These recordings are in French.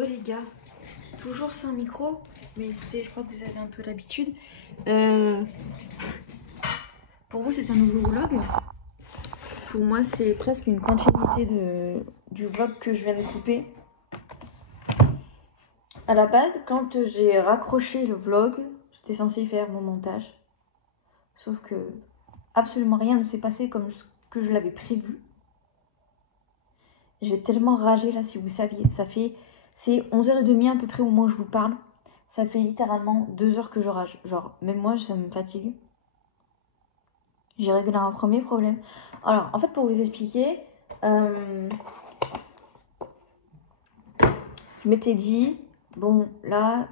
Les gars, toujours sans micro, mais écoutez, je crois que vous avez un peu l'habitude. Pour vous, c'est un nouveau vlog. Pour moi, c'est presque une continuité du vlog que je viens de couper. À la base, quand j'ai raccroché le vlog, j'étais censée faire mon montage. Sauf que absolument rien ne s'est passé comme que je l'avais prévu. J'ai tellement ragé là, si vous saviez. C'est 11h30 à peu près au moment où je vous parle. Ça fait littéralement 2 heures que je rage. Genre, même moi, ça me fatigue. J'ai réglé un premier problème. Alors, en fait, pour vous expliquer, je m'étais dit, bon, là,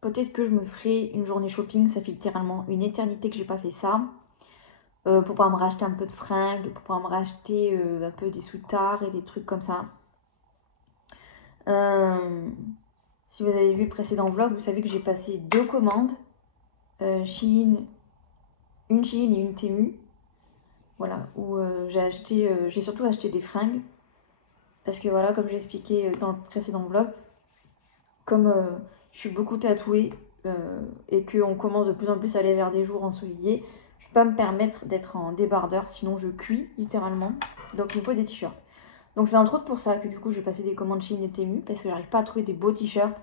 peut-être que je me ferai une journée shopping. Ça fait littéralement une éternité que j'ai pas fait ça. Pour pouvoir me racheter un peu de fringues, pour pouvoir me racheter un peu des sous-tards et des trucs comme ça. Si vous avez vu le précédent vlog, vous savez que j'ai passé 2 commandes. Shein, une Shein et une Temu. Voilà, où j'ai surtout acheté des fringues. Parce que voilà, comme j'ai expliqué dans le précédent vlog, comme je suis beaucoup tatouée et qu'on commence de plus en plus à aller vers des jours ensoleillés, je ne peux pas me permettre d'être en débardeur, sinon je cuis littéralement. Donc il me faut des t-shirts. Donc c'est entre autres pour ça que du coup j'ai passé des commandes Shein et Temu, parce que j'arrive pas à trouver des beaux t-shirts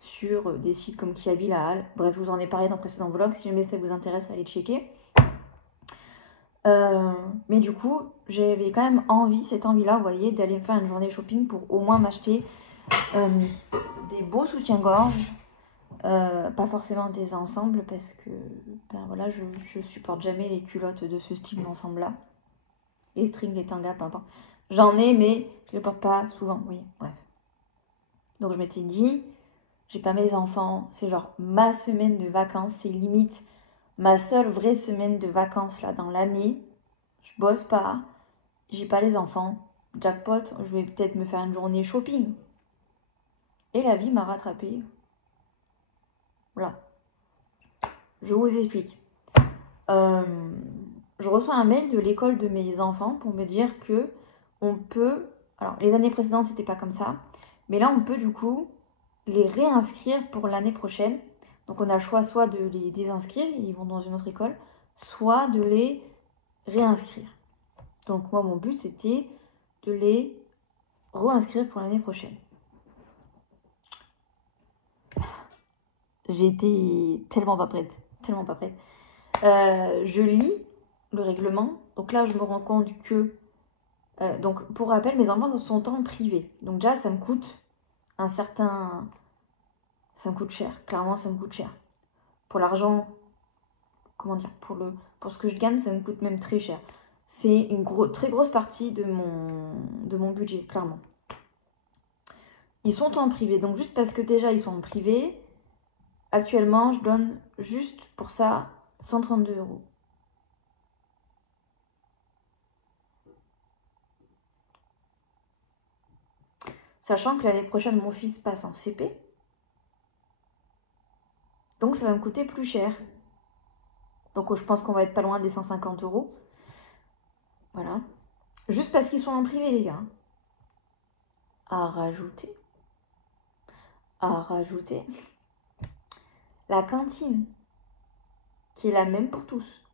sur des sites comme Kiabi, La Halle. Bref, je vous en ai parlé dans le précédent vlog, si jamais ça vous intéresse, allez checker. Mais du coup, j'avais quand même cette envie-là, vous voyez, d'aller faire une journée shopping pour au moins m'acheter des beaux soutiens-gorge, pas forcément des ensembles, parce que ben voilà, je supporte jamais les culottes de ce style d'ensemble-là. Les strings, les tangas, peu importe. J'en ai, mais je les porte pas souvent, oui, bref. Donc je m'étais dit, j'ai pas mes enfants, c'est genre ma semaine de vacances, c'est limite ma seule vraie semaine de vacances là dans l'année. Je bosse pas, j'ai pas les enfants. Jackpot, je vais peut-être me faire une journée shopping. Et la vie m'a rattrapée. Voilà. Je vous explique. Je reçois un mail de l'école de mes enfants pour me dire que on peut... Alors, les années précédentes, c'était pas comme ça. Mais là, on peut du coup les réinscrire pour l'année prochaine. Donc, on a le choix soit de les désinscrire, ils vont dans une autre école, soit de les réinscrire. Donc, moi, mon but, c'était de les réinscrire pour l'année prochaine. J'étais tellement pas prête. Tellement pas prête. Je lis le règlement. Donc là, je me rends compte que... donc, pour rappel, mes enfants sont en privé. Donc déjà, ça me coûte un certain... Ça me coûte cher. Clairement, ça me coûte cher. Pour l'argent... Comment dire, pour ce que je gagne, ça me coûte même très cher. C'est une très grosse partie de mon budget, clairement. Ils sont en privé. Donc juste parce que déjà, ils sont en privé, actuellement, je donne juste pour ça 132 €. Sachant que l'année prochaine, mon fils passe en CP. Donc ça va me coûter plus cher. Donc je pense qu'on va être pas loin des 150 €. Voilà. Juste parce qu'ils sont en privé, les gars. À rajouter, la cantine, qui est la même pour tous.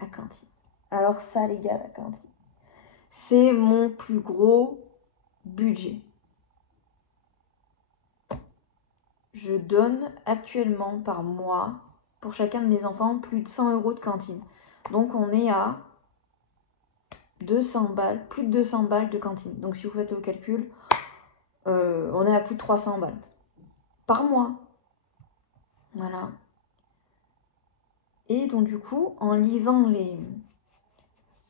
La cantine. Alors ça, les gars, la cantine, c'est mon plus gros budget. Je donne actuellement par mois, pour chacun de mes enfants, plus de 100 € de cantine. Donc on est à 200 balles, plus de 200 balles de cantine. Donc si vous faites le calcul, on est à plus de 300 balles par mois. Voilà. Et donc du coup, en lisant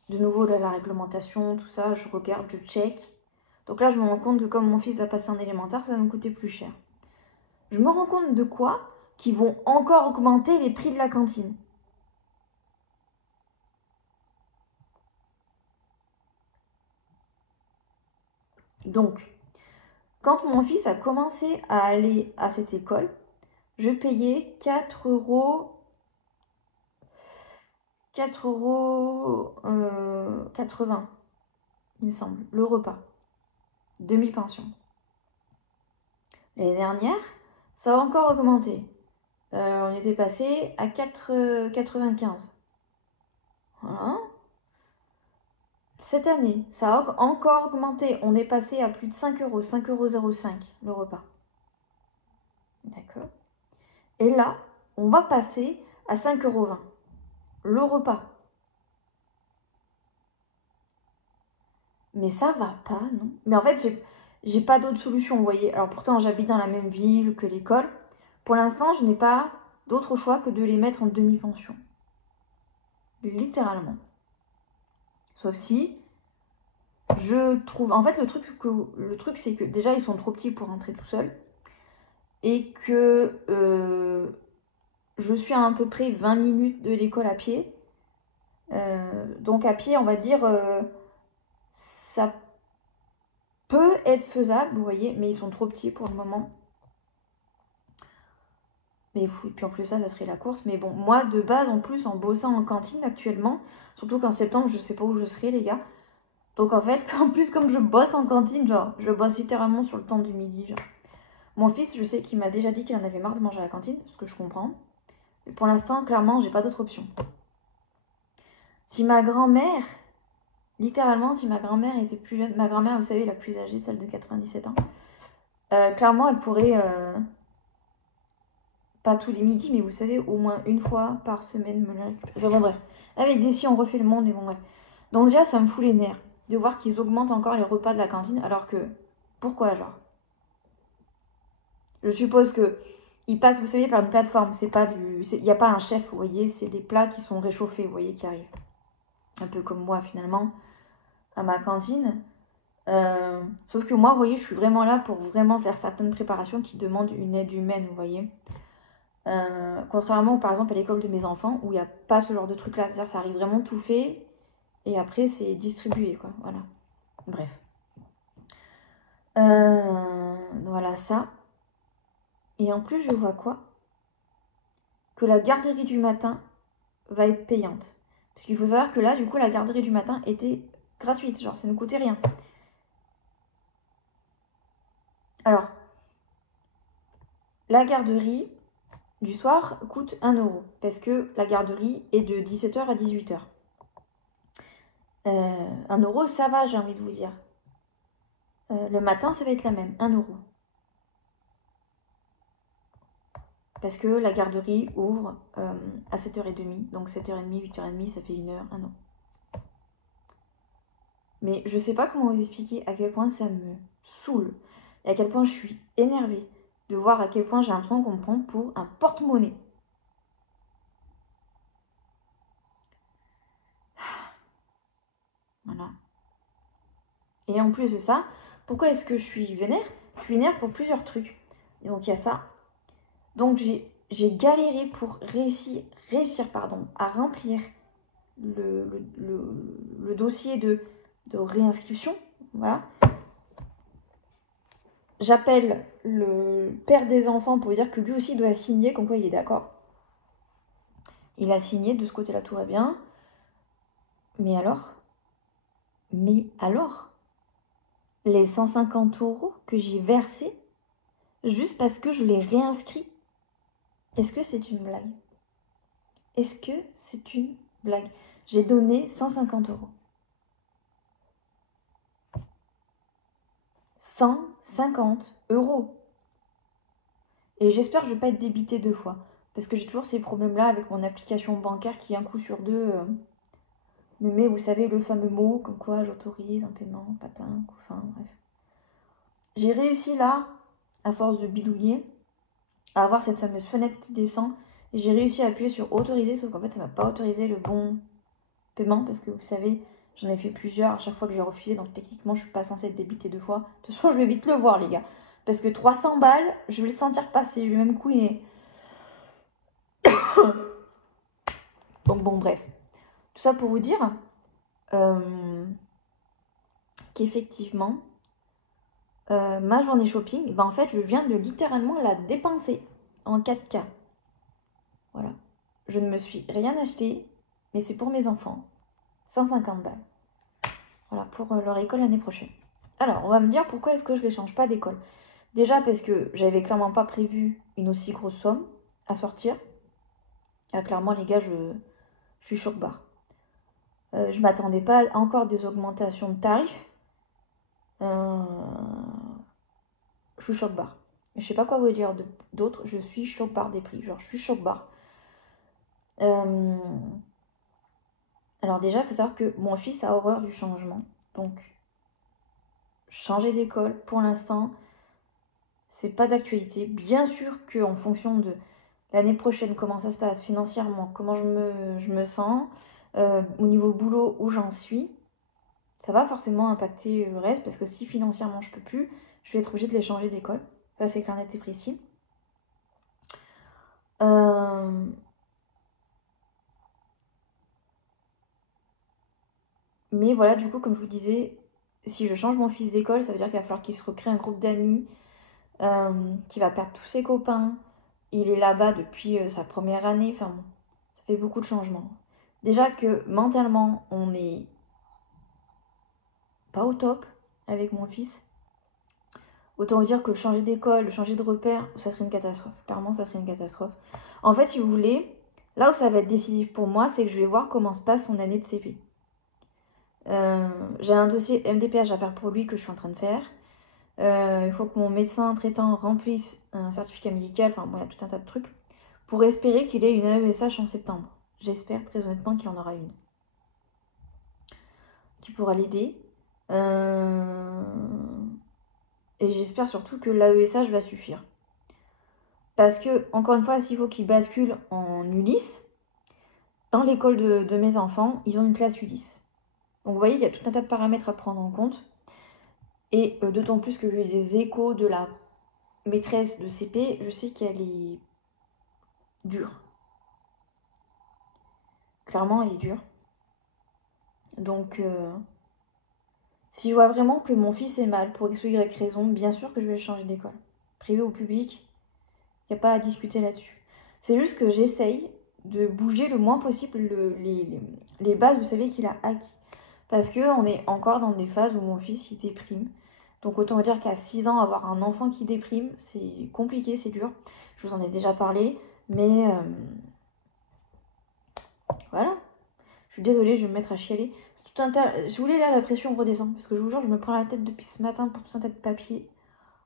de nouveau la réglementation, tout ça, je regarde, je check. Donc là, je me rends compte que comme mon fils va passer en élémentaire, ça va me coûter plus cher. Je me rends compte de quoi? Qu'ils vont encore augmenter les prix de la cantine. Donc, quand mon fils a commencé à aller à cette école, je payais 4,80 €, il me semble, le repas. Demi-pension. L'année dernière, ça a encore augmenté. On était passé à 4,95. Voilà. Cette année, ça a encore augmenté. On est passé à plus de 5 euros, 5,05 € le repas. D'accord. Et là, on va passer à 5,20 € le repas. Mais ça va pas, non? Mais en fait, j'ai pas d'autre solution, vous voyez. Alors pourtant, j'habite dans la même ville que l'école. Pour l'instant, je n'ai pas d'autre choix que de les mettre en demi-pension. Littéralement. Sauf si je trouve... En fait, le truc c'est que déjà, ils sont trop petits pour rentrer tout seuls. Et que je suis à peu près 20 minutes de l'école à pied. Donc à pied, on va dire, ça peut être faisable, vous voyez, mais ils sont trop petits pour le moment. Mais puis en plus ça serait la course. Mais bon, moi de base, en plus, en bossant en cantine actuellement, surtout qu'en septembre, je sais pas où je serai, les gars. Donc en fait, en plus, comme je bosse en cantine, genre, je bosse littéralement sur le temps du midi, genre. Mon fils, je sais qu'il m'a déjà dit qu'il en avait marre de manger à la cantine, ce que je comprends. Mais pour l'instant, clairement, j'ai pas d'autre option. Si ma grand-mère, littéralement, si ma grand-mère était plus jeune, ma grand-mère, vous savez, la plus âgée, celle de 97 ans, clairement, elle pourrait, pas tous les midis, mais vous savez, au moins une fois par semaine, me le récupérer. Bon, bref, avec Dessy, on refait le monde, et bon, bref. Donc déjà, ça me fout les nerfs de voir qu'ils augmentent encore les repas de la cantine, alors que, pourquoi, genre? Je suppose que ils passent, vous savez, par une plateforme, c'est pas du... Il n'y a pas un chef, vous voyez, c'est des plats qui sont réchauffés, vous voyez, qui arrivent. Un peu comme moi, finalement, à ma cantine. Sauf que moi, vous voyez, je suis vraiment là pour vraiment faire certaines préparations qui demandent une aide humaine, vous voyez. Contrairement, par exemple, à l'école de mes enfants, où il n'y a pas ce genre de truc-là. C'est-à-dire, ça arrive vraiment tout fait, et après, c'est distribué, quoi. Voilà. Bref. Voilà, ça. Et en plus, je vois quoi? Que la garderie du matin va être payante. Parce qu'il faut savoir que là, du coup, la garderie du matin était gratuite. Genre, ça ne coûtait rien. Alors, la garderie du soir coûte 1 €. Parce que la garderie est de 17 h à 18 h. 1 €, ça va, j'ai envie de vous dire. Le matin, ça va être la même, 1 €. Parce que la garderie ouvre à 7h30. Donc 7h30, 8h30, ça fait 1 heure, 1 €. Mais je sais pas comment vous expliquer à quel point ça me saoule. Et à quel point je suis énervée de voir à quel point j'ai l'impression qu'on me prend pour un porte-monnaie. Voilà. Et en plus de ça, pourquoi est-ce que je suis vénère? Je suis vénère pour plusieurs trucs. Et donc il y a ça. Donc j'ai galéré pour réussir à remplir le dossier de réinscription. Voilà. J'appelle le père des enfants pour lui dire que lui aussi doit signer, comme quoi il est d'accord. Il a signé, de ce côté-là tout va bien. Mais alors, les 150 € que j'ai versés, juste parce que je l'ai réinscrit, est-ce que c'est une blague? Est-ce que c'est une blague? J'ai donné 150 €. 150 €. Et j'espère que je ne vais pas être débitée 2 fois. Parce que j'ai toujours ces problèmes-là avec mon application bancaire qui, un coup sur deux, me met, vous savez, le fameux mot, comme quoi j'autorise un paiement, patin, enfin, bref. J'ai réussi là, à force de bidouiller, à avoir cette fameuse fenêtre qui descend. Et j'ai réussi à appuyer sur autoriser, sauf qu'en fait, ça ne m'a pas autorisé le bon paiement. Parce que vous savez, j'en ai fait plusieurs à chaque fois que j'ai refusé. Donc techniquement, je ne suis pas censée être débitée 2 fois. De toute façon, je vais vite le voir, les gars. Parce que 300 balles, je vais le sentir passer. Je vais même couiner. Donc bon, bref. Tout ça pour vous dire qu'effectivement, ma journée shopping, en fait, je viens de littéralement la dépenser en 4K. Voilà. Je ne me suis rien acheté, mais c'est pour mes enfants. 150 balles. Voilà, pour leur école l'année prochaine. Alors, on va me dire pourquoi est-ce que je ne les change pas d'école. Déjà parce que j'avais clairement pas prévu une aussi grosse somme à sortir. Ah, clairement, les gars, je suis choc-barre. Je m'attendais pas à encore des augmentations de tarifs. Je suis choc-barre. Je sais pas quoi vous dire d'autre. Je suis choc-barre des prix. Genre, je suis choc-barre. Alors déjà, il faut savoir que mon fils a horreur du changement. Donc, changer d'école, pour l'instant, c'est pas d'actualité. Bien sûr qu'en fonction de l'année prochaine, comment ça se passe financièrement, comment je me sens, au niveau boulot, où j'en suis, ça va forcément impacter le reste, parce que si financièrement je peux plus, je vais être obligée de les changer d'école. Ça, c'est clair, net et précis. Mais voilà, du coup, comme je vous disais, si je change mon fils d'école, ça veut dire qu'il va falloir qu'il se recrée un groupe d'amis, qu'il va perdre tous ses copains. Il est là-bas depuis sa première année. Enfin bon, ça fait beaucoup de changements. Déjà que mentalement, on n'est pas au top avec mon fils. Autant vous dire que le changer d'école, le changer de repère, ça serait une catastrophe. Clairement, ça serait une catastrophe. En fait, si vous voulez, là où ça va être décisif pour moi, c'est que je vais voir comment se passe son année de CP. J'ai un dossier MDPH à faire pour lui que je suis en train de faire. Il faut que mon médecin traitant remplisse un certificat médical, enfin bon, il y a tout un tas de trucs, pour espérer qu'il ait une AESH en septembre. J'espère très honnêtement qu'il en aura une. Qui pourra l'aider. Et j'espère surtout que l'AESH va suffire. Parce que, encore une fois, s'il faut qu'il bascule en Ulysse, dans l'école de mes enfants, ils ont une classe Ulysse. Donc vous voyez, il y a tout un tas de paramètres à prendre en compte. Et d'autant plus que j'ai des échos de la maîtresse de CP, je sais qu'elle est dure. Clairement, elle est dure. Donc, si je vois vraiment que mon fils est mal, pour X ou Y raison, bien sûr que je vais le changer d'école. Privé ou public, il n'y a pas à discuter là-dessus. C'est juste que j'essaye de bouger le moins possible les bases, vous savez, qu'il a acquis. Parce qu'on est encore dans des phases où mon fils, il déprime. Donc autant dire qu'à 6 ans, avoir un enfant qui déprime, c'est compliqué, c'est dur. Je vous en ai déjà parlé, mais voilà. Je suis désolée, je vais me mettre à chialer. C'est tout un tas... Si vous voulez, là, la pression redescend. Parce que je vous jure, je me prends la tête depuis ce matin pour tout un tas de papier.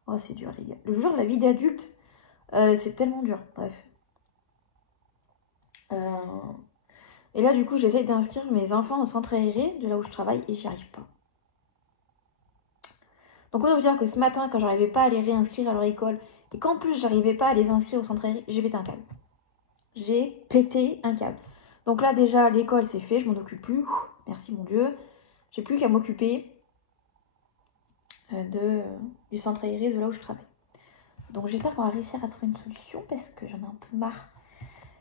Oh, c'est dur, les gars. Je vous jure, la vie d'adulte, c'est tellement dur. Bref. Et là, du coup, j'essaye d'inscrire mes enfants au centre aéré de là où je travaille et j'y arrive pas. Donc, on doit vous dire que ce matin, quand j'arrivais pas à les réinscrire à leur école et qu'en plus, j'arrivais pas à les inscrire au centre aéré, j'ai pété un câble. J'ai pété un câble. Donc là, déjà, l'école, c'est fait, je m'en occupe plus. Merci, mon Dieu. J'ai plus qu'à m'occuper du centre aéré de là où je travaille. Donc, j'espère qu'on va réussir à trouver une solution parce que j'en ai un peu marre.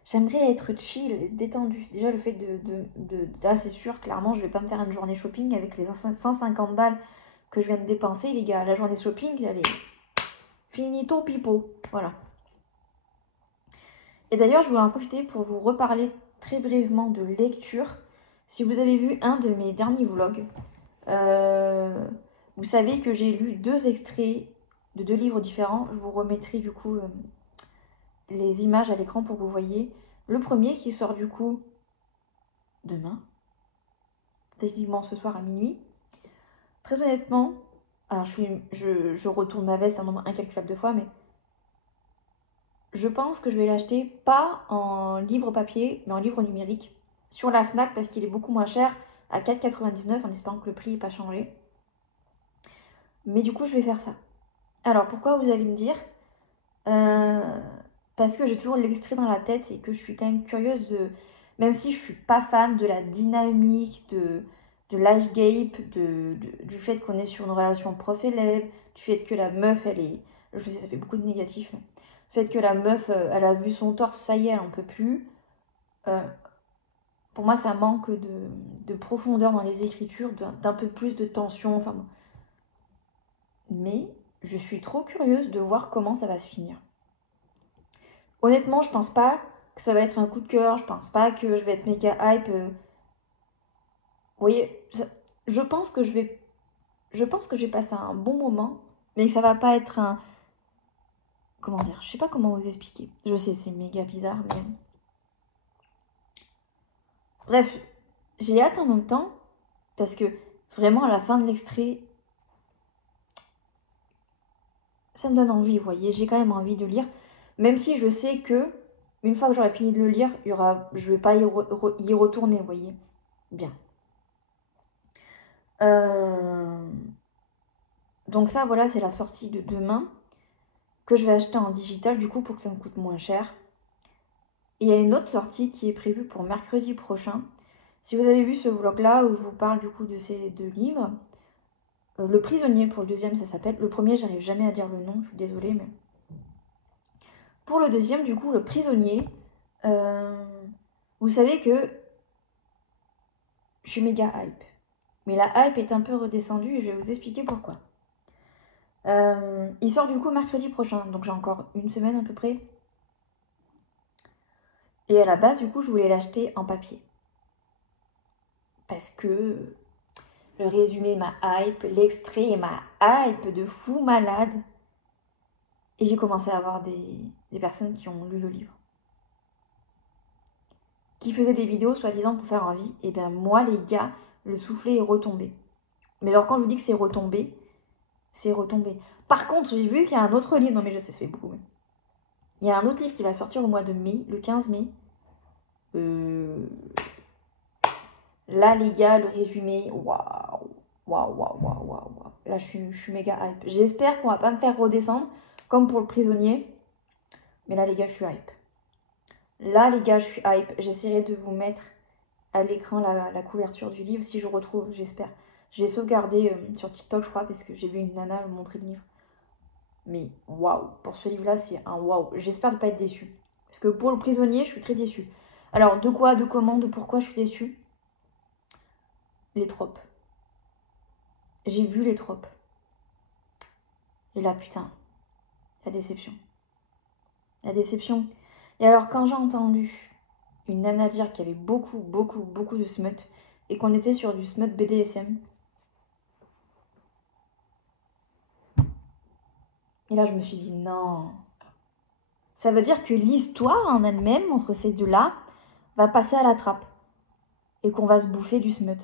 J'aimerais être chill, détendue. Déjà, le fait là, c'est sûr, clairement, je vais pas me faire une journée shopping avec les 150 balles que je viens de dépenser, les gars. La journée shopping, elle est finito pipo. Voilà. Et d'ailleurs, je voulais en profiter pour vous reparler très brièvement de lecture. Si vous avez vu un de mes derniers vlogs, vous savez que j'ai lu 2 extraits de 2 livres différents. Je vous remettrai du coup les images à l'écran pour que vous voyez. Le premier qui sort du coup demain, techniquement ce soir à minuit. Très honnêtement, alors je retourne ma veste un nombre incalculable de fois, mais je pense que je vais l'acheter pas en livre papier, mais en livre numérique sur la Fnac parce qu'il est beaucoup moins cher à 4,99 € en espérant que le prix n'ait pas changé. Mais du coup, je vais faire ça. Alors, pourquoi vous allez me dire parce que j'ai toujours l'extrait dans la tête et que je suis quand même curieuse de... Même si je suis pas fan de la dynamique, de l'âge gap, du fait qu'on est sur une relation prof-élève, du fait que la meuf, elle est... Je sais, ça fait beaucoup de négatifs. Le fait que la meuf, elle a vu son torse, ça y est, elle en peut plus. Pour moi, ça manque de profondeur dans les écritures, d'un peu plus de tension. Enfin, bon. Mais je suis trop curieuse de voir comment ça va se finir. Honnêtement, je pense pas que ça va être un coup de cœur. Je pense pas que je vais être méga hype. Vous voyez, je pense que je vais passer un bon moment, mais que ça va pas être comment dire, je sais pas comment vous expliquer. Je sais, c'est méga bizarre, mais... Bref, j'ai hâte en même temps, parce que vraiment à la fin de l'extrait, ça me donne envie, vous voyez, j'ai quand même envie de lire, même si je sais que, une fois que j'aurai fini de le lire, je vais pas y retourner, vous voyez. Bien. Donc ça, voilà, c'est la sortie de demain, que je vais acheter en digital, du coup, pour que ça me coûte moins cher. Et il y a une autre sortie qui est prévue pour mercredi prochain. Si vous avez vu ce vlog-là, où je vous parle du coup de ces deux livres, Le Prisonnier pour le deuxième, ça s'appelle. Le premier, j'arrive jamais à dire le nom, je suis désolée, mais... Pour le deuxième, du coup, Le Prisonnier, vous savez que je suis méga hype. Mais la hype est un peu redescendue et je vais vous expliquer pourquoi. Il sort du coup mercredi prochain, donc j'ai encore une semaine à peu près. Et à la base, du coup, je voulais l'acheter en papier. Parce que le résumé m'a hype, l'extrait m'a hype de fou malade. Et j'ai commencé à avoir des personnes qui ont lu le livre. Qui faisaient des vidéos soi-disant pour faire envie. Et bien moi, les gars, le soufflet est retombé. Mais genre quand je vous dis que c'est retombé, c'est retombé. Par contre, j'ai vu qu'il y a un autre livre. Non mais je sais, ça fait beaucoup. Il y a un autre livre qui va sortir au mois de mai, le 15 mai. Là, les gars, le résumé, waouh. Là, je suis méga hype. J'espère qu'on va pas me faire redescendre, comme pour Le Prisonnier. Mais là, les gars, je suis hype. Là, les gars, je suis hype. J'essaierai de vous mettre à l'écran la couverture du livre, si je retrouve, j'espère. J'ai sauvegardé sur TikTok, je crois, parce que j'ai vu une nana me montrer le livre. Mais waouh, pour ce livre-là, c'est un waouh. J'espère ne pas être déçue. Parce que pour Le Prisonnier, je suis très déçue. Alors, de quoi, de comment, de pourquoi je suis déçue? Les tropes. J'ai vu les tropes. Et là, putain, la déception. La déception. Et alors, quand j'ai entendu une nana dire qu'il y avait beaucoup de smut et qu'on était sur du smut BDSM, et là, je me suis dit non. Ça veut dire que l'histoire en elle-même, entre ces deux-là, va passer à la trappe. Et qu'on va se bouffer du smut.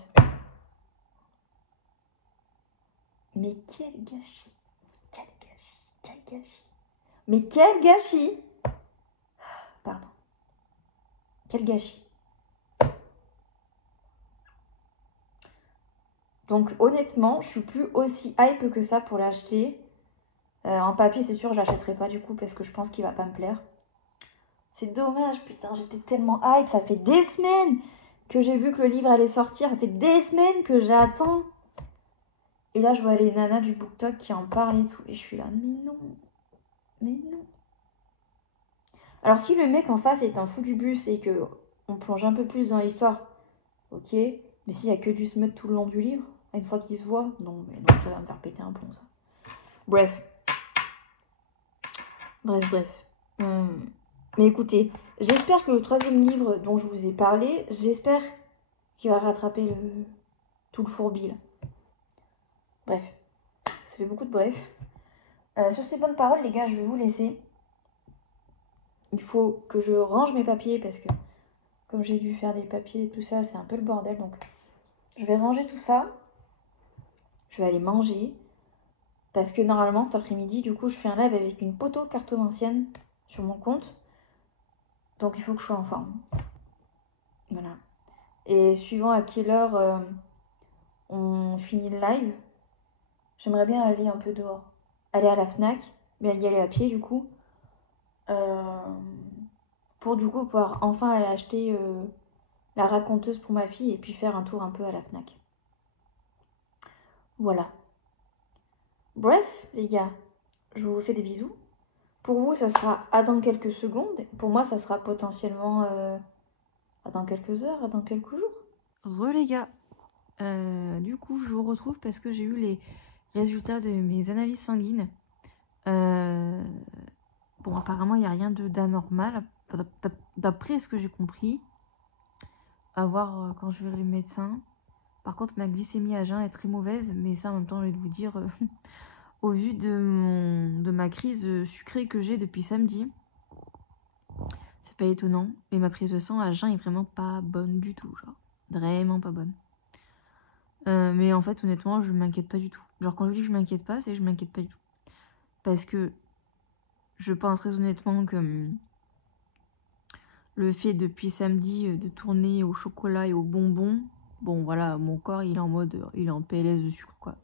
Mais quel gâchis. Quel gâchis. Quel gâchis. Mais quel gâchis. Pardon. Quel gâchis. Donc honnêtement, je suis plus aussi hype que ça pour l'acheter. En papier, c'est sûr, je l'achèterai pas du coup parce que je pense qu'il va pas me plaire. C'est dommage, putain, j'étais tellement hype. Ça fait des semaines que j'ai vu que le livre allait sortir. Ça fait des semaines que j'attends. Et là, je vois les nanas du BookTok qui en parlent et tout. Et je suis là, mais non. Mais non. Alors, si le mec en face est un fou du bus et que on plonge un peu plus dans l'histoire, ok. Mais s'il y a que du smut tout le long du livre, une fois qu'il se voit, non, mais non, ça va me faire péter un plomb, ça. Bref. Mais écoutez, j'espère que le troisième livre dont je vous ai parlé, j'espère qu'il va rattraper tout le fourbi, là. Bref. Ça fait beaucoup de bref. Sur ces bonnes paroles, les gars, je vais vous laisser. Il faut que je range mes papiers parce que comme j'ai dû faire des papiers et tout ça, c'est un peu le bordel. Donc, je vais ranger tout ça. Je vais aller manger. Parce que normalement, cet après-midi, du coup, je fais un live avec une poteau cartomancienne sur mon compte. Donc, il faut que je sois en forme. Voilà. Et suivant à quelle heure on finit le live, j'aimerais bien aller un peu dehors. Aller à la Fnac, mais y aller à pied, du coup. Pour du coup pouvoir enfin aller acheter la raconteuse pour ma fille et puis faire un tour un peu à la Fnac. Voilà. Bref, les gars, je vous fais des bisous. Pour vous, ça sera à dans quelques secondes. Pour moi, ça sera potentiellement à dans quelques heures, à dans quelques jours. Les gars, du coup, je vous retrouve parce que j'ai eu les résultats de mes analyses sanguines. Bon, apparemment, il n'y a rien d'anormal, d'après ce que j'ai compris. À voir quand je verrai le médecin. Par contre, ma glycémie à jeun est très mauvaise, mais ça, en même temps, je vais vous dire, au vu de ma crise sucrée que j'ai depuis samedi. C'est pas étonnant, mais ma prise de sang à jeun est vraiment pas bonne du tout, genre. Vraiment pas bonne. Mais en fait, honnêtement, je m'inquiète pas du tout. Genre, quand je dis que je m'inquiète pas, c'est que je m'inquiète pas du tout. Parce que je pense très honnêtement que le fait depuis samedi de tourner au chocolat et aux bonbons, bon voilà, mon corps il est en mode, il est en PLS de sucre quoi.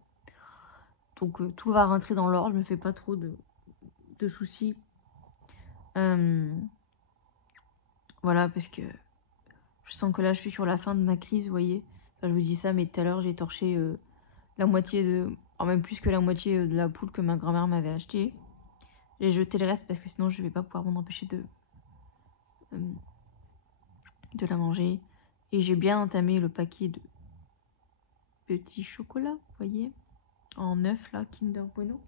Donc tout va rentrer dans l'ordre, je me fais pas trop de soucis. Voilà, parce que je sens que là je suis sur la fin de ma crise, vous voyez. Enfin, je vous dis ça, mais tout à l'heure j'ai torché la moitié même plus que la moitié de la poule que ma grand-mère m'avait achetée. J'ai jeté le reste parce que sinon je vais pas pouvoir m'en empêcher de la manger. Et j'ai bien entamé le paquet de petits chocolats, vous voyez, en œuf là, Kinder Bueno.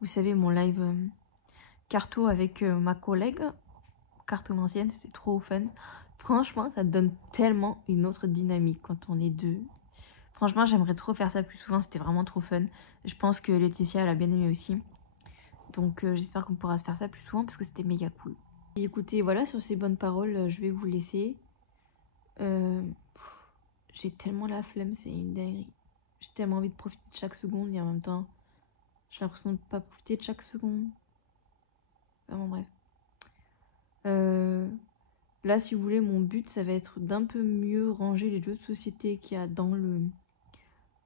Vous savez, mon live carto avec ma collègue, cartomancienne, c'était trop fun. Franchement, ça donne tellement une autre dynamique quand on est deux. Franchement, j'aimerais trop faire ça plus souvent, c'était vraiment trop fun. Je pense que Laetitia, elle a bien aimé aussi. Donc j'espère qu'on pourra se faire ça plus souvent parce que c'était méga cool. Et écoutez, voilà, sur ces bonnes paroles, je vais vous laisser. J'ai tellement la flemme, c'est une dinguerie. J'ai tellement envie de profiter de chaque seconde et en même temps, j'ai l'impression de ne pas profiter de chaque seconde. Vraiment bref. Là, si vous voulez, mon but, ça va être d'un peu mieux ranger les jeux de société qu'il y a dans le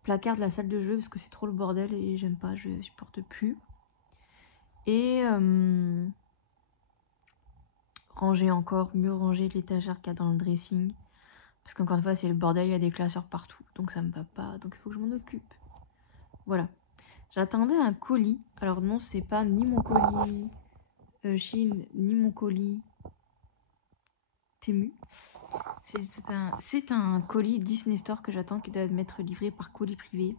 placard de la salle de jeu parce que c'est trop le bordel et j'aime pas, je supporte plus. Et mieux ranger l'étagère qu'il y a dans le dressing. Parce qu'encore une fois, c'est le bordel, il y a des classeurs partout. Donc ça me va pas, donc il faut que je m'en occupe. Voilà. J'attendais un colis. Alors non, c'est pas ni mon colis Chine, ni mon colis Temu. C'est un colis Disney Store que j'attends qui doit m'être livré par colis privé.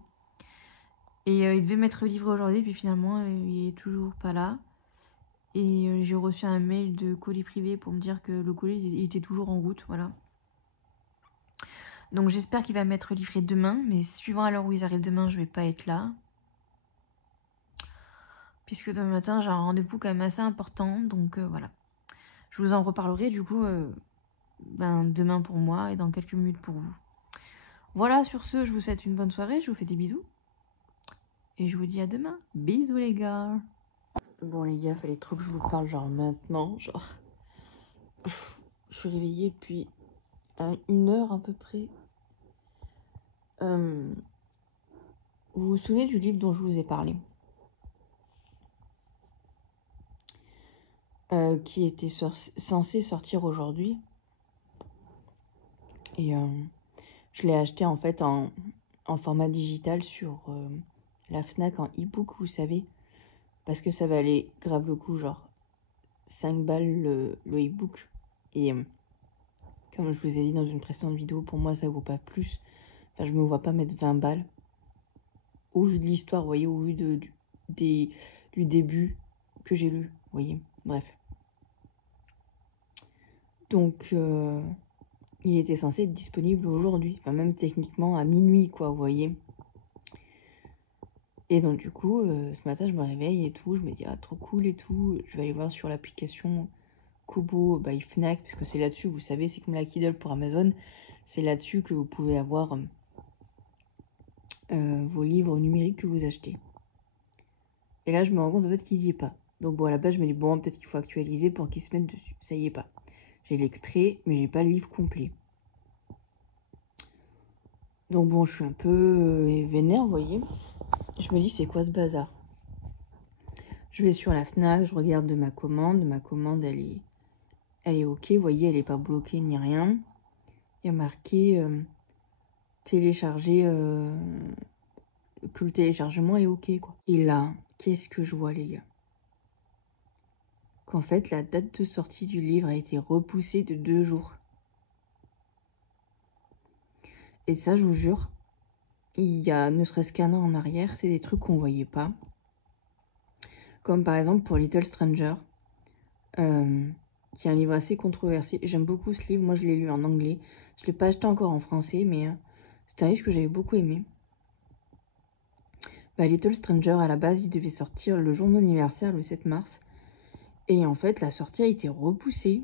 Et il devait m'être livré aujourd'hui, puis finalement, il est toujours pas là. Et j'ai reçu un mail de colis privé pour me dire que le colis il était toujours en route, voilà. Donc j'espère qu'il va m'être livré demain, mais suivant à l'heure où ils arrivent demain, je vais pas être là. Puisque demain matin, j'ai un rendez-vous quand même assez important, donc voilà. Je vous en reparlerai du coup demain pour moi et dans quelques minutes pour vous. Voilà, sur ce, je vous souhaite une bonne soirée, je vous fais des bisous. Et je vous dis à demain. Bisous les gars. Bon les gars, fallait trop que je vous parle genre maintenant, genre... je suis réveillée depuis 1 heure à peu près. Vous vous souvenez du livre dont je vous ai parlé qui était censé sortir aujourd'hui. Et je l'ai acheté en fait en format digital sur la Fnac en e-book, vous savez. Parce que ça valait grave le coup, genre 5 balles le e-book. Et comme je vous ai dit dans une précédente vidéo, pour moi ça vaut pas plus. Enfin, je me vois pas mettre 20 balles. Au vu de l'histoire, vous voyez, au vu du début que j'ai lu, vous voyez. Bref. Donc, il était censé être disponible aujourd'hui. Enfin, même techniquement à minuit, quoi, vous voyez. Et donc, du coup, ce matin, je me réveille et tout. Je me dis, ah, trop cool et tout. Je vais aller voir sur l'application Kobo by Fnac, parce que c'est là-dessus, vous savez, c'est comme la Kindle pour Amazon. C'est là-dessus que vous pouvez avoir vos livres numériques que vous achetez. Et là, je me rends compte en fait qu'il n'y est pas. Donc bon, à la base, je me dis, bon, peut-être qu'il faut actualiser pour qu'ils se mettent dessus. Ça y est pas. J'ai l'extrait, mais j'ai pas le livre complet. Donc bon, je suis un peu vénère, vous voyez. Je me dis, c'est quoi ce bazar? Je vais sur la Fnac, je regarde de ma commande. Ma commande, elle est ok, vous voyez, elle n'est pas bloquée ni rien. Il y a marqué télécharger, que le téléchargement est ok, quoi. Et là, qu'est-ce que je vois, les gars? Qu'en fait, la date de sortie du livre a été repoussée de 2 jours. Et ça, je vous jure, il y a ne serait-ce qu'un an en arrière, c'est des trucs qu'on voyait pas. Comme par exemple pour Little Stranger, qui est un livre assez controversé. J'aime beaucoup ce livre, moi je l'ai lu en anglais. Je ne l'ai pas acheté encore en français, mais c'est un livre que j'avais beaucoup aimé. Bah, Little Stranger, à la base, il devait sortir le jour de mon anniversaire, le 7 mars. Et en fait, la sortie a été repoussée.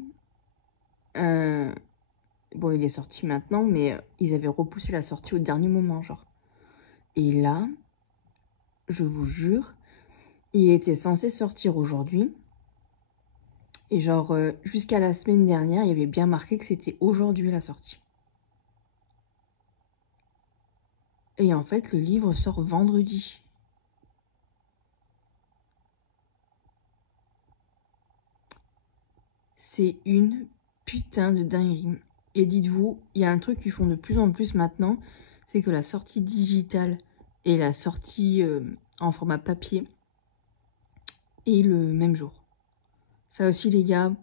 Bon, il est sorti maintenant, mais ils avaient repoussé la sortie au dernier moment, genre. Et là, je vous jure, il était censé sortir aujourd'hui. Et genre, jusqu'à la semaine dernière, il y avait bien marqué que c'était aujourd'hui la sortie. Et en fait, le livre sort vendredi. C'est une putain de dinguerie. Et dites-vous, il y a un truc qu'ils font de plus en plus maintenant, c'est que la sortie digitale et la sortie en format papier est le même jour. Ça aussi, les gars,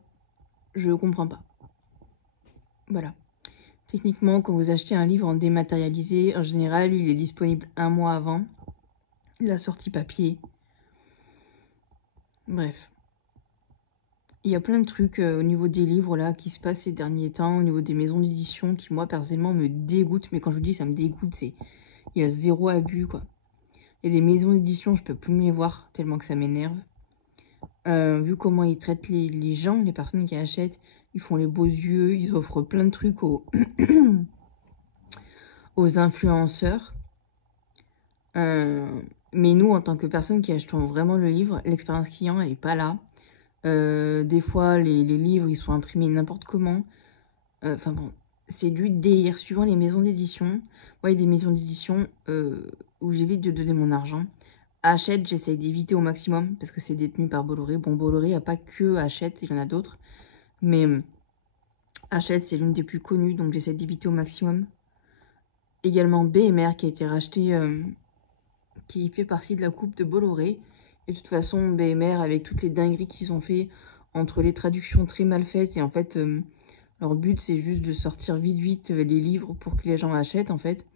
je comprends pas. Voilà. Techniquement, quand vous achetez un livre en dématérialisé, en général, il est disponible un mois avant la sortie papier. Bref. Il y a plein de trucs au niveau des livres là qui se passent ces derniers temps, au niveau des maisons d'édition qui, moi, personnellement, me dégoûtent. Mais quand je vous dis ça me dégoûte, c'est... Il y a zéro abus, quoi. Il y a des maisons d'édition, je peux plus me les voir tellement que ça m'énerve. Vu comment ils traitent les gens, les personnes qui achètent, ils font les beaux yeux, ils offrent plein de trucs aux, aux influenceurs. Mais nous, en tant que personnes qui achetons vraiment le livre, l'expérience client, elle n'est pas là. Des fois, les livres, ils sont imprimés n'importe comment. Enfin bon, c'est du délire. Suivant les maisons d'édition, moi, il y a des maisons d'édition où j'évite de donner mon argent. Hachette, j'essaye d'éviter au maximum parce que c'est détenu par Bolloré. Bon, Bolloré, il n'y a pas que Hachette, il y en a d'autres. Mais Hachette, c'est l'une des plus connues, donc j'essaie d'éviter au maximum. Également BMR qui a été racheté, qui fait partie de la coupe de Bolloré. Et de toute façon, BMR, avec toutes les dingueries qu'ils ont fait, entre les traductions très mal faites, et en fait, leur but, c'est juste de sortir vite les livres pour que les gens achètent, en fait.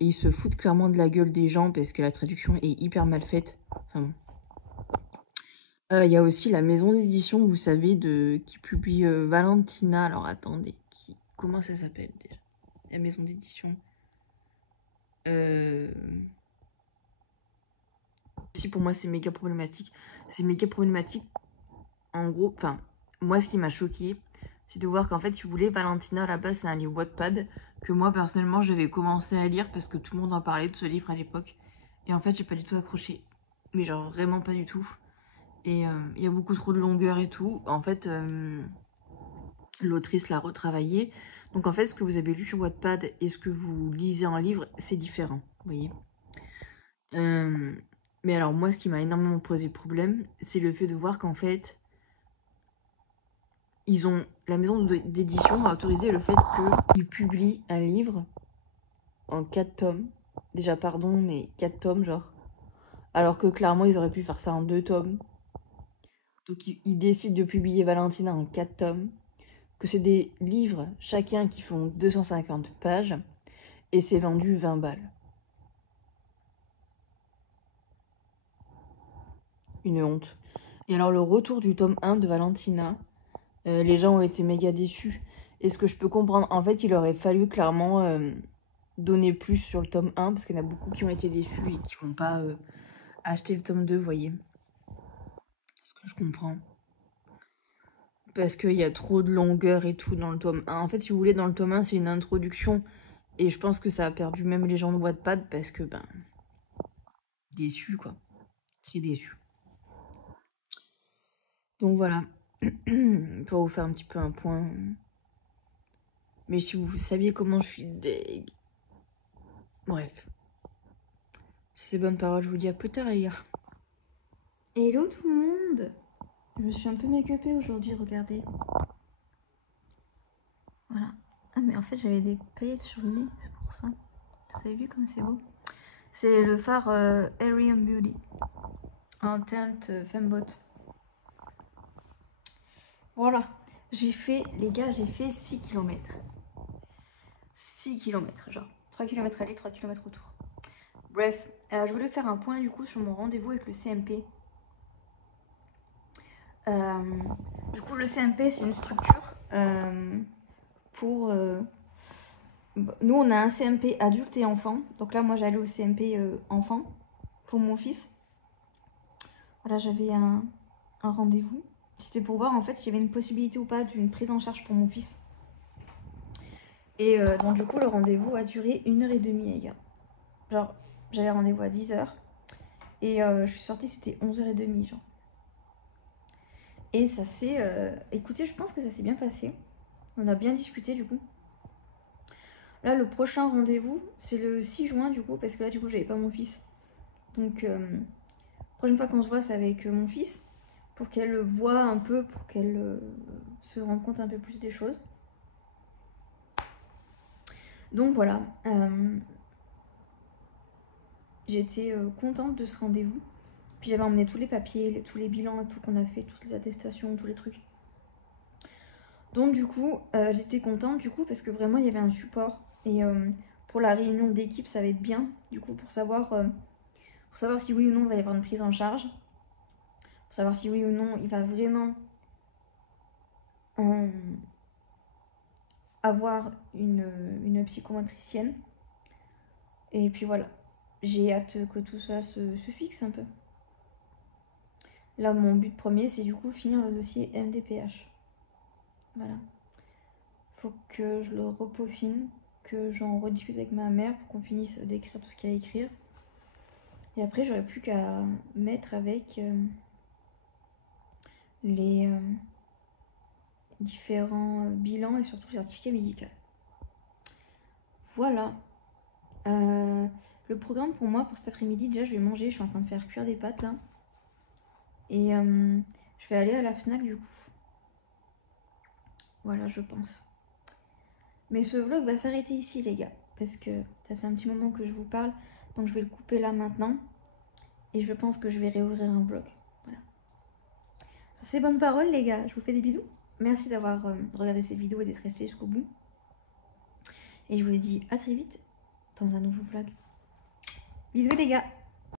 Et ils se foutent clairement de la gueule des gens parce que la traduction est hyper mal faite. Enfin bon. Il y a aussi la maison d'édition, vous savez, qui publie Valentina. Alors attendez, comment ça s'appelle déjà? La maison d'édition. Si pour moi c'est méga problématique. C'est méga problématique. En gros, enfin, moi ce qui m'a choqué, c'est de voir qu'en fait, si vous voulez, Valentina à la base c'est un livre Wattpad que moi personnellement j'avais commencé à lire parce que tout le monde en parlait de ce livre à l'époque. Et en fait, j'ai pas du tout accroché. Mais genre vraiment pas du tout. Et il y a beaucoup trop de longueur et tout. En fait, l'autrice l'a retravaillé. Donc en fait, ce que vous avez lu sur Wattpad et ce que vous lisez en livre, c'est différent. Vous voyez. Mais alors moi, ce qui m'a énormément posé problème, c'est le fait de voir qu'en fait, la maison d'édition a autorisé le fait qu'ils publient un livre en 4 tomes. Déjà, pardon, mais 4 tomes, genre. Alors que clairement, ils auraient pu faire ça en 2 tomes. Donc, ils décident de publier Valentina en 4 tomes. Que c'est des livres, chacun, qui font 250 pages. Et c'est vendu 20 balles. Une honte. Et alors, le retour du tome 1 de Valentina, les gens ont été méga déçus. Et ce que je peux comprendre, en fait, il aurait fallu clairement donner plus sur le tome 1, parce qu'il y en a beaucoup qui ont été déçus et qui vont pas acheter le tome 2, vous voyez. Ce que je comprends. Parce qu'il y a trop de longueur et tout dans le tome 1. En fait, si vous voulez, dans le tome 1, c'est une introduction. Et je pense que ça a perdu même les gens de Wattpad parce que, ben, déçus, quoi. Très déçus. Donc voilà. Pour vous faire un petit peu un point. Mais si vous saviez comment je suis deg. Bref. Sur ces bonnes paroles, je vous dis à plus tard, les gars. Hello tout le monde! Je me suis un peu make-upée aujourd'hui, regardez. Voilà. Ah mais en fait j'avais des paillettes sur le nez, c'est pour ça. Vous avez vu comme c'est beau? C'est le phare Arium Beauty en teinte Fembot. Voilà. J'ai fait, les gars, j'ai fait 6 km. 6 km, genre. 3 km aller, 3 km retour. Bref, je voulais faire un point du coup sur mon rendez-vous avec le CMP. Du coup, le CMP, c'est une structure pour... nous, on a un CMP adulte et enfant. Donc là, moi, j'allais au CMP enfant pour mon fils. Voilà, j'avais un rendez-vous. C'était pour voir en fait s'il y avait une possibilité ou pas d'une prise en charge pour mon fils. Et donc du coup le rendez-vous a duré 1h30 les gars. Genre j'avais rendez-vous à 10h. Et je suis sortie, c'était 11h30 genre. Et ça s'est... écoutez, je pense que ça s'est bien passé. On a bien discuté du coup. Là, le prochain rendez-vous, c'est le 6 juin du coup, parce que là, du coup, j'avais pas mon fils. Donc, prochaine fois qu'on se voit, c'est avec mon fils, pour qu'elle voit un peu, pour qu'elle se rende compte un peu plus des choses. Donc voilà. J'étais contente de ce rendez-vous. Puis j'avais emmené tous les papiers, tous les bilans, tout qu'on a fait, toutes les attestations, tous les trucs. Donc du coup, j'étais contente du coup, parce que vraiment, il y avait un support. Et pour la réunion d'équipe, ça va être bien, du coup, pour savoir si oui ou non il va y avoir une prise en charge, pour savoir si oui ou non il va vraiment avoir une psychomotricienne. Et puis voilà, j'ai hâte que tout ça se fixe un peu. Là, mon but premier, c'est du coup finir le dossier MDPH. Voilà. Faut que je le repeaufine, que j'en rediscute avec ma mère pour qu'on finisse d'écrire tout ce qu'il y a à écrire. Et après, j'aurais plus qu'à mettre avec les différents bilans et surtout le certificat médical. Voilà. Le programme pour moi, pour cet après-midi, déjà, je vais manger. Je suis en train de faire cuire des pâtes, là. Et je vais aller à la Fnac, du coup. Voilà, je pense. Mais ce vlog va s'arrêter ici, les gars. Parce que ça fait un petit moment que je vous parle. Donc, je vais le couper là, maintenant. Et je pense que je vais réouvrir un vlog. Voilà. Ça, c'est bonne parole, les gars. Je vous fais des bisous. Merci d'avoir regardé cette vidéo et d'être resté jusqu'au bout. Et je vous dis à très vite dans un nouveau vlog. Bisous, les gars.